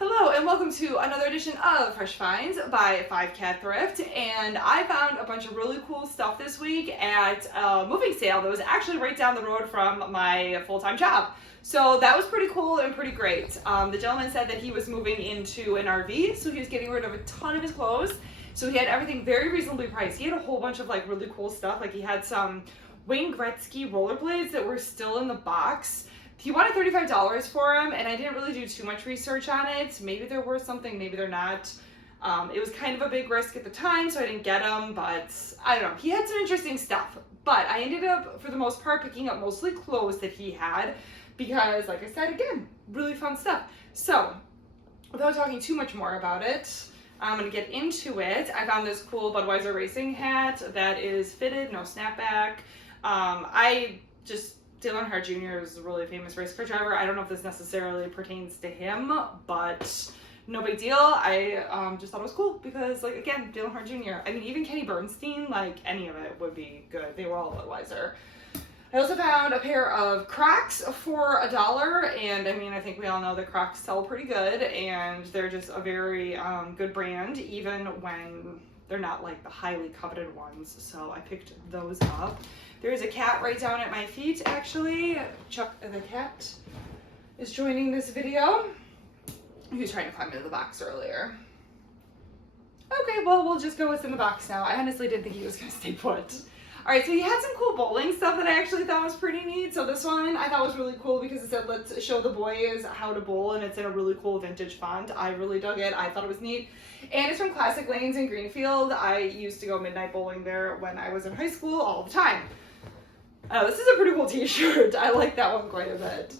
Hello and welcome to another edition of Fresh Finds by 5 Cat Thrift, and I found a bunch of really cool stuff this week at a moving sale that was actually right down the road from my full-time job. So that was pretty cool and pretty great. The gentleman said that he was moving into an RV, so he was getting rid of a ton of his clothes. So he had everything very reasonably priced. He had a whole bunch of like really cool stuff. Like he had some Wayne Gretzky rollerblades that were still in the box. He wanted $35 for them, and I didn't really do too much research on it. Maybe they're worth something, maybe they're not. It was kind of a big risk at the time, so I didn't get them, but I don't know. He had some interesting stuff, but I ended up, for the most part, picking up mostly clothes that he had because, like I said, again, really fun stuff. So, without talking too much more about it, I'm going to get into it. I found this cool Budweiser racing hat that is fitted, no snapback. Dale Earnhardt Jr. is a really famous race car driver. I don't know if this necessarily pertains to him, but no big deal. I just thought it was cool because, like, again, Dale Earnhardt Jr. I mean, even Kenny Bernstein, like, any of it would be good. They were all Budweiser. I also found a pair of Crocs for $1, and I mean, I think we all know that Crocs sell pretty good, and they're just a very good brand, even when they're not like the highly coveted ones. So I picked those up. There is a cat right down at my feet, actually. Chuck the cat is joining this video. He was trying to climb into the box earlier. Okay, well, we'll just go within the box now. I honestly didn't think he was going to stay put. All right, so he had some cool bowling stuff that I actually thought was pretty neat. So this one I thought was really cool because it said, "Let's show the boys how to bowl," and it's in a really cool vintage font. I really dug it. I thought it was neat. And it's from Classic Lanes in Greenfield. I used to go midnight bowling there when I was in high school all the time. This is a pretty cool t-shirt. I like that one quite a bit.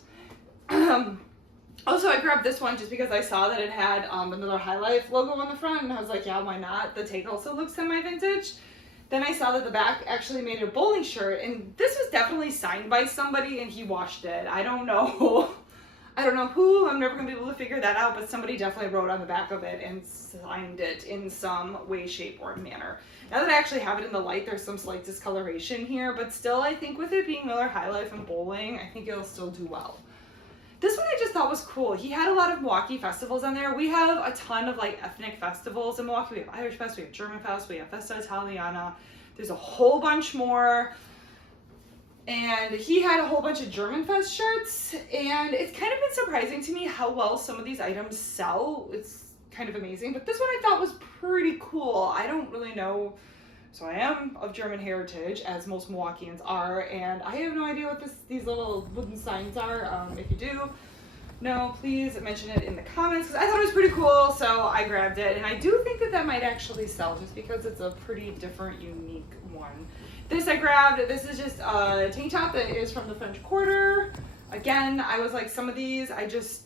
Also, I grabbed this one just because I saw that it had the Miller High Life logo on the front, and I was like, yeah, why not? The take also looks semi-vintage. Then I saw that the back actually made a bowling shirt, and this was definitely signed by somebody, and he washed it. I don't know. I don't know who. I'm never going to be able to figure that out, but somebody definitely wrote on the back of it and signed it in some way, shape, or manner. Now that I actually have it in the light, there's some slight discoloration here, but still, I think with it being Miller High Life and bowling, I think it'll still do well. This one I just thought was cool. He had a lot of Milwaukee festivals on there. We have a ton of like ethnic festivals in Milwaukee. We have Irish Fest, we have German Fest, we have Festa Italiana. There's a whole bunch more. And he had a whole bunch of German Fest shirts, and it's kind of been surprising to me how well some of these items sell. It's kind of amazing, but this one I thought was pretty cool. I don't really know, so I am of German heritage, as most Milwaukeeans are, and I have no idea what these little wooden signs are. If you do know, please mention it in the comments, because I thought it was pretty cool, so I grabbed it, and I do think that might actually sell, just because it's a pretty different, unique one. This I grabbed. This is just a tank top that is from the French Quarter. Again, I was like, some of these, I just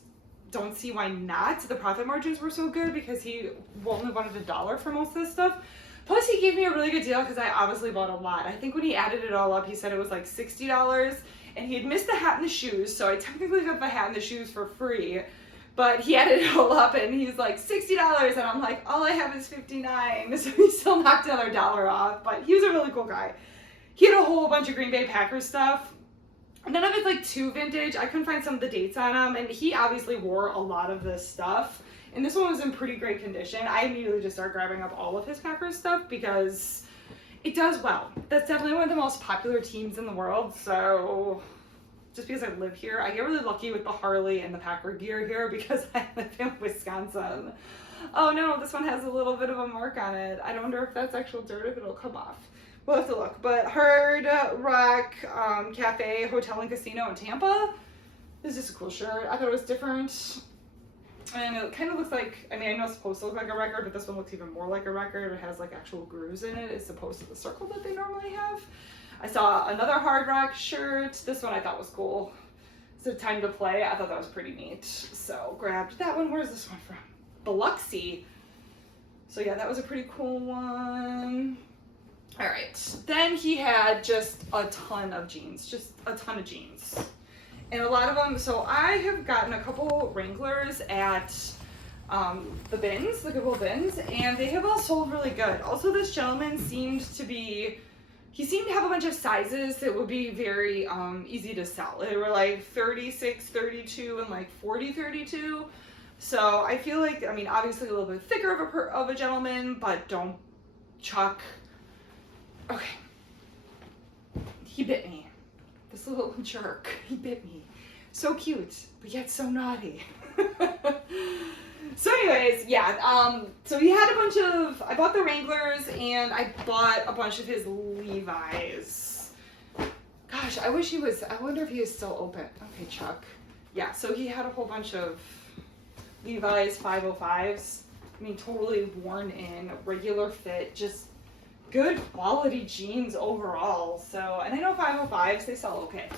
don't see why not. The profit margins were so good because he only wanted $1 for most of this stuff. Plus, he gave me a really good deal because I obviously bought a lot. I think when he added it all up, he said it was like $60, and he had missed the hat and the shoes, so I technically got the hat and the shoes for free. But he added it all up, and he's like, $60, and I'm like, all I have is $59, so he still knocked another $1 off, but he was a really cool guy. He had a whole bunch of Green Bay Packers stuff. None of it's like too vintage. I couldn't find some of the dates on them, and he obviously wore a lot of this stuff. And this one was in pretty great condition. I immediately just started grabbing up all of his Packers stuff because it does well. That's definitely one of the most popular teams in the world, so just because I live here, I get really lucky with the Harley and the Packer gear here because I live in Wisconsin. Oh no, this one has a little bit of a mark on it. I wonder if that's actual dirt, if it'll come off. We'll have to look. But Hard Rock Cafe, Hotel and Casino in Tampa. This is just a cool shirt. I thought it was different. And it kind of looks like, I mean, I know it's supposed to look like a record, but this one looks even more like a record. It has like actual grooves in it as opposed to the circle that they normally have. I saw another Hard Rock shirt. This one I thought was cool. So Time to Play. I thought that was pretty neat. So grabbed that one. Where's this one from? Biloxi. So yeah, that was a pretty cool one. All right, then he had just a ton of jeans, and a lot of them. So I have gotten a couple Wranglers at the bins, the Goodwill bins, and they have all sold really good. Also, this gentleman seemed to have a bunch of sizes that would be very easy to sell. They were like 36, 32, and like 40, 32. So I feel like, I mean, obviously a little bit thicker of a gentleman, but don't chuck. Okay. He bit me. This little jerk. He bit me. So cute, but yet so naughty. So anyways, yeah, so he had a bunch of, I bought the Wranglers and I bought a bunch of his Levi's. Gosh, I wonder if he is still open. Okay, Chuck. Yeah, so he had a whole bunch of Levi's 505s. I mean, totally worn in, regular fit, just good quality jeans overall. So, and I know 505s, they sell okay.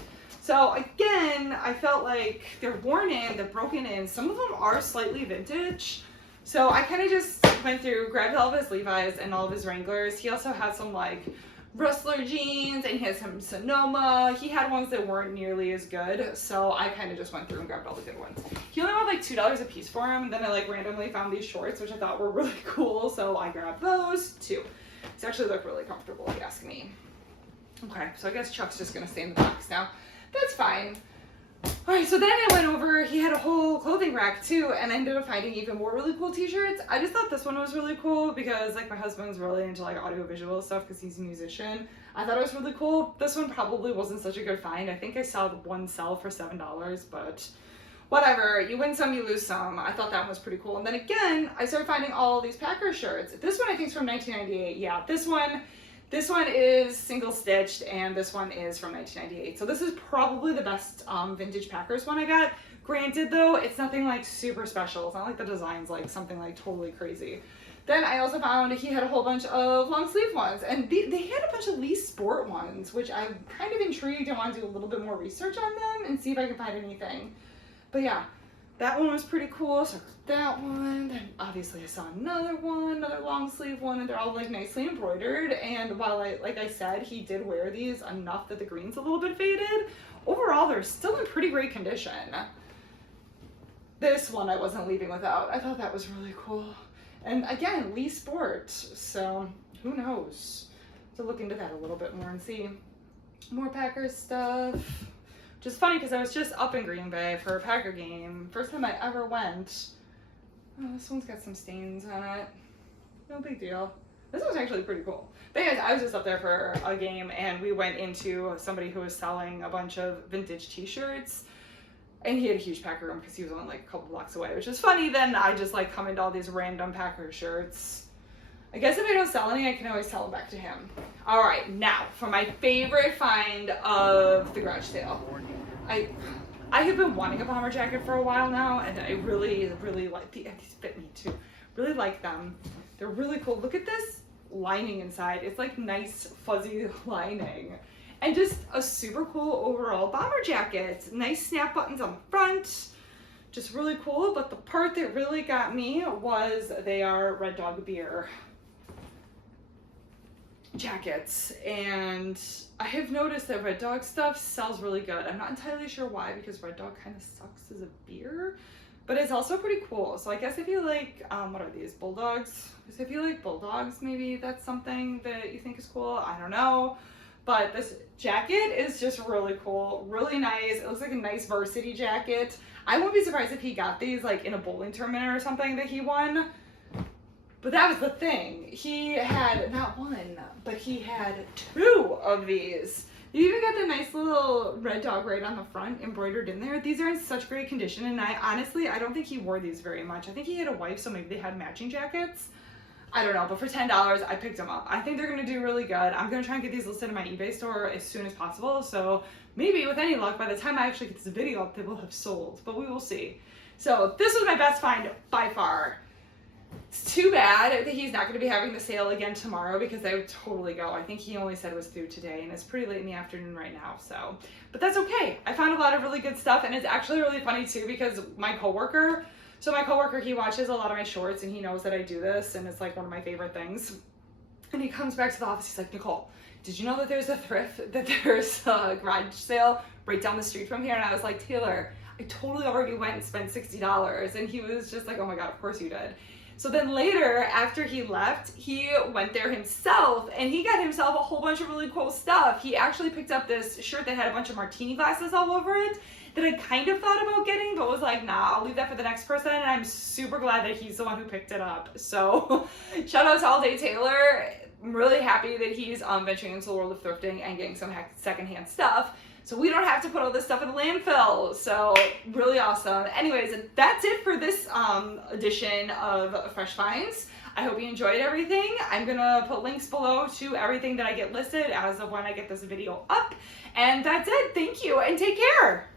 So again, I felt like they're worn in, they're broken in. Some of them are slightly vintage. So I kind of just went through, grabbed all of his Levi's and all of his Wranglers. He also had some like Rustler jeans and he had some Sonoma. He had ones that weren't nearly as good. So I kind of just went through and grabbed all the good ones. He only wanted like $2 a piece for them. And then I like randomly found these shorts, which I thought were really cool. So I grabbed those too. These actually look really comfortable if you ask me. Okay, so I guess Chuck's just gonna stay in the box now. That's fine. All right, so then I went over, he had a whole clothing rack too, and I ended up finding even more really cool t-shirts. I just thought this one was really cool because like my husband's really into like audiovisual stuff because he's a musician. I thought it was really cool. This one probably wasn't such a good find. I think I saw one sell for $7, but whatever. You win some, you lose some. I thought that one was pretty cool. And then again, I started finding all these Packers shirts. This one I think is from 1998. Yeah, this one is single stitched and this one is from 1998. So this is probably the best vintage Packers one I got. Granted though, it's nothing like super special. It's not like the design's like something like totally crazy. Then I also found he had a whole bunch of long sleeve ones and they had a bunch of Lee Sport ones, which I'm kind of intrigued. I want to do a little bit more research on them and see if I can find anything. But yeah, that one was pretty cool. So that one, then obviously I saw another long sleeve one, and they're all like nicely embroidered. And while like I said, he did wear these enough that the green's a little bit faded, overall they're still in pretty great condition. This one I wasn't leaving without. I thought that was really cool. And again, Lee Sport, so who knows? To look into that a little bit more and see more Packers stuff. Which is funny because I was just up in Green Bay for a Packer game. First time I ever went. Oh, this one's got some stains on it. No big deal. This was actually pretty cool. But anyways, I was just up there for a game and we went into somebody who was selling a bunch of vintage t-shirts. And he had a huge Packer room because he was only like a couple blocks away, which is funny. Then I just like come into all these random Packer shirts. I guess if I don't sell any, I can always sell them back to him. All right, now for my favorite find of the garage sale. I have been wanting a bomber jacket for a while now, and I really, really like these. Fit me too. Really like them. They're really cool. Look at this lining inside. It's like nice fuzzy lining. And just a super cool overall bomber jacket. Nice snap buttons on the front. Just really cool. But the part that really got me was they are Red Dog beer jackets. And I have noticed that Red Dog stuff sells really good. I'm not entirely sure why, because Red Dog kind of sucks as a beer. But it's also pretty cool. So I guess if you like, what are these, Bulldogs? If you like Bulldogs, maybe that's something that you think is cool. I don't know. But this jacket is just really cool, really nice. It looks like a nice Varsity jacket. I won't be surprised if he got these like in a bowling tournament or something that he won. But that was the thing. He had not one, but he had 2 of these. You even got the nice little Red Dog right on the front embroidered in there. These are in such great condition, and I don't think he wore these very much. I think he had a wife, so maybe they had matching jackets. I don't know, but for $10, I picked them up. I think they're gonna do really good. I'm gonna try and get these listed in my eBay store as soon as possible. So maybe with any luck, by the time I actually get this video up, they will have sold, but we will see. So this was my best find by far. It's too bad that he's not gonna be having the sale again tomorrow because I would totally go. I think he only said it was through today and it's pretty late in the afternoon right now, so. But that's okay. I found a lot of really good stuff, and it's actually really funny too because my coworker, he watches a lot of my shorts and he knows that I do this and it's like one of my favorite things. And he comes back to the office, he's like, Nicole, did you know that there's a Thrift, that there's a garage sale right down the street from here? And I was like, Taylor, I totally already went and spent $60. And he was just like, oh my God, of course you did. So then later, after he left, he went there himself and he got himself a whole bunch of really cool stuff. He actually picked up this shirt that had a bunch of martini glasses all over it. that I kind of thought about getting, but was like, nah, I'll leave that for the next person. And I'm super glad that he's the one who picked it up. So shout out to All Day Taylor. I'm really happy that he's venturing into the world of thrifting and getting some secondhand stuff, so we don't have to put all this stuff in the landfill. So really awesome. Anyways, that's it for this edition of Fresh Finds. I hope you enjoyed everything. I'm gonna put links below to everything that I get listed as of when I get this video up. And that's it. Thank you and take care.